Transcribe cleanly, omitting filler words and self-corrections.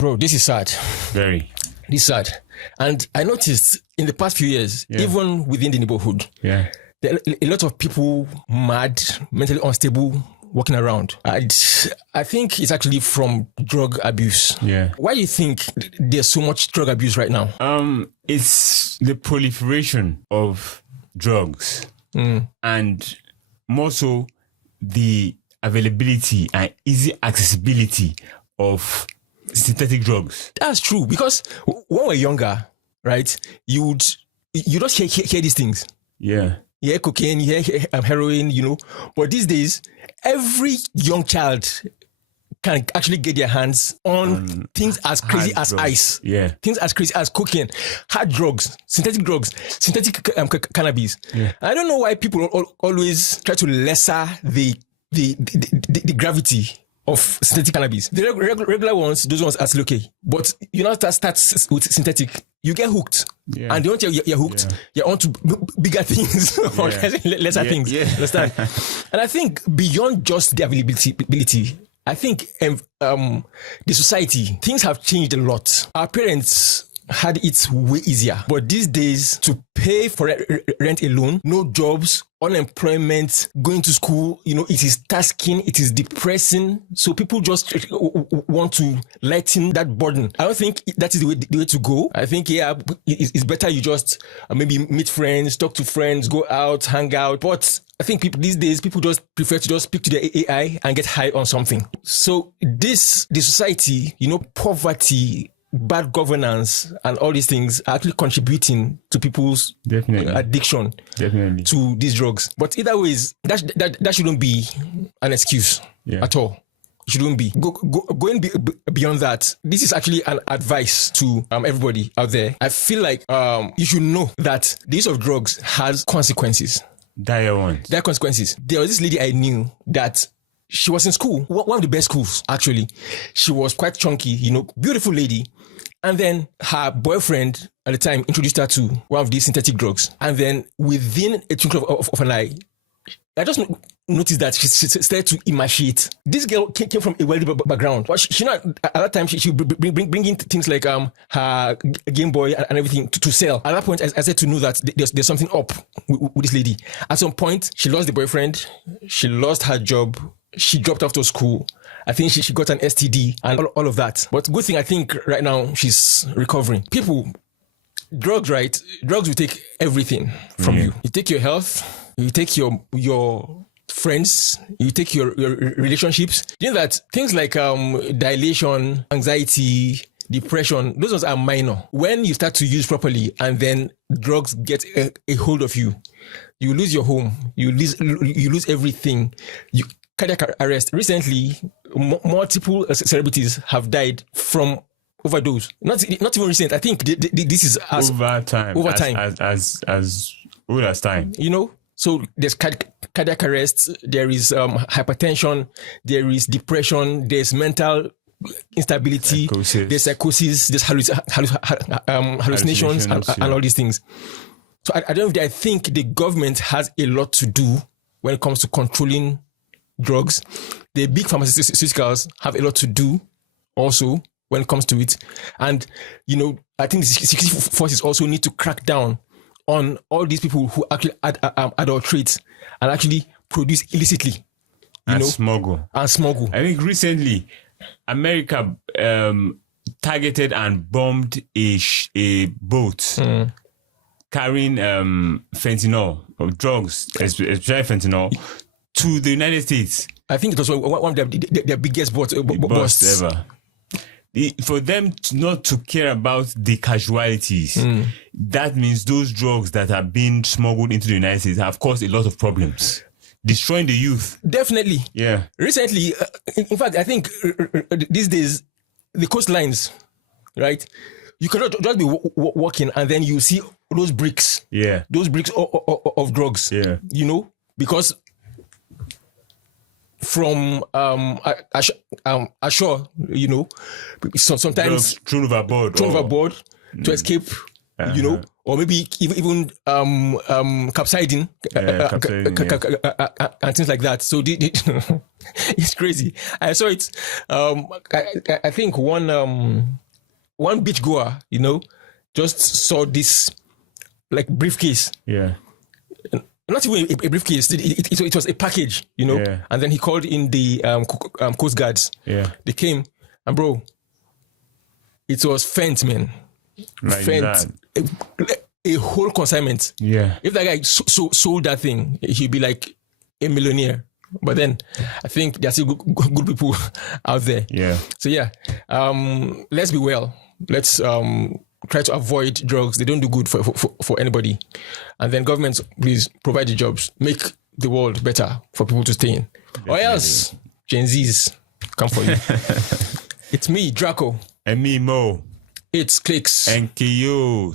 Bro, this is sad. Very. This is sad. And I noticed in the past few years, even within the neighborhood, there are a lot of people mad, mentally unstable, walking around. I think it's actually from drug abuse. Yeah. Why do you think there's so much drug abuse right now? It's the proliferation of drugs and more so the availability and easy accessibility of synthetic drugs. That's true, because when we're younger, right, you just hear these things. Yeah. You hear cocaine, you hear heroin, you know. But these days, every young child can actually get their hands on things as crazy as drugs. ice. Yeah. Things as crazy as cocaine, hard drugs, synthetic cannabis. Yeah. I don't know why people always try to lesser the gravity of synthetic cannabis. The regular ones, those ones are still okay. But you know, start with synthetic, you get hooked. Yeah. And once you're hooked, you're on to bigger things or lesser things. Yeah. Understand? And I think beyond just the availability, I think the society, things have changed a lot. Our parents had it way easier. But these days, to pay for rent alone, no jobs, unemployment, going to school, you know, it is tasking, it is depressing. So people just want to lighten that burden. I don't think that is the way to go. I think, it's better you just maybe meet friends, talk to friends, go out, hang out. But I think these days, people just prefer to just speak to their AI and get high on something. So the society, you know, poverty, bad governance and all these things are actually contributing to people's addiction to these drugs. But either ways, that shouldn't be an excuse at all. It shouldn't be. Going beyond that, this is actually an advice to everybody out there. I feel like you should know that the use of drugs has consequences. Dire ones. There are consequences. There was this lady I knew that she was in school, one of the best schools, actually. She was quite chunky, you know, beautiful lady. And then her boyfriend at the time introduced her to one of these synthetic drugs. And then within a twinkle of an eye, I just noticed that she started to emaciate. This girl came from a wealthy background. But she at that time, she would bring in things like her Game Boy and everything to sell. At that point, I said to know that there's something up with this lady. At some point, she lost the boyfriend. She lost her job. She dropped after school. I think she got an STD and all of that. But good thing, I think right now she's recovering. People, drugs, right? Drugs will take everything from you. You take your health, you take your friends, you take your relationships. You know that things like dilation, anxiety, depression, those ones are minor. When you start to use properly and then drugs get a hold of you, you lose your home, you lose everything. Cardiac arrest. Recently, multiple celebrities have died from overdose. Not even recent. I think this is over time. As old as time. You know, so there's cardiac arrest. There is hypertension. There is depression. There's mental instability. There's psychosis. There's hallucinations and all these things. So I think the government has a lot to do when it comes to controlling drugs. The big pharmaceuticals have a lot to do also when it comes to it. And, you know, I think the security forces also need to crack down on all these people who actually adulterate and actually produce illicitly. Smuggle. I think recently, America targeted and bombed a boat carrying fentanyl, or drugs, especially fentanyl, to the United States. I think it was one of their biggest busts ever. For them not to care about the casualties, that means those drugs that are being smuggled into the United States have caused a lot of problems, destroying the youth. Definitely. Yeah. Recently, in fact, I think these days, the coastlines, right? You cannot just be walking and then you see those bricks. Yeah. Those bricks of drugs. Yeah. You know, because from ashore, you know, sometimes thrown overboard to escape, you know, or maybe even capsiding, and things like that. So it's crazy. I saw it. I think one beach goer, just saw this like briefcase. Yeah. Not even a briefcase. It was a package, Yeah. And then he called in the Coast Guards. Yeah. They came, and bro, it was Fent, man. Like Fent. A whole consignment. Yeah. If that guy sold that thing, he'd be like a millionaire. But then I think there's still good people out there. Yeah. So yeah, let's be well. Let's try to avoid drugs. They don't do good for anybody. And then governments, please provide the jobs. Make the world better for people to stay in. Definitely. Or else, Gen Zs come for you. It's me, Draco. And me, Mo. It's Clicks. And Kiyos.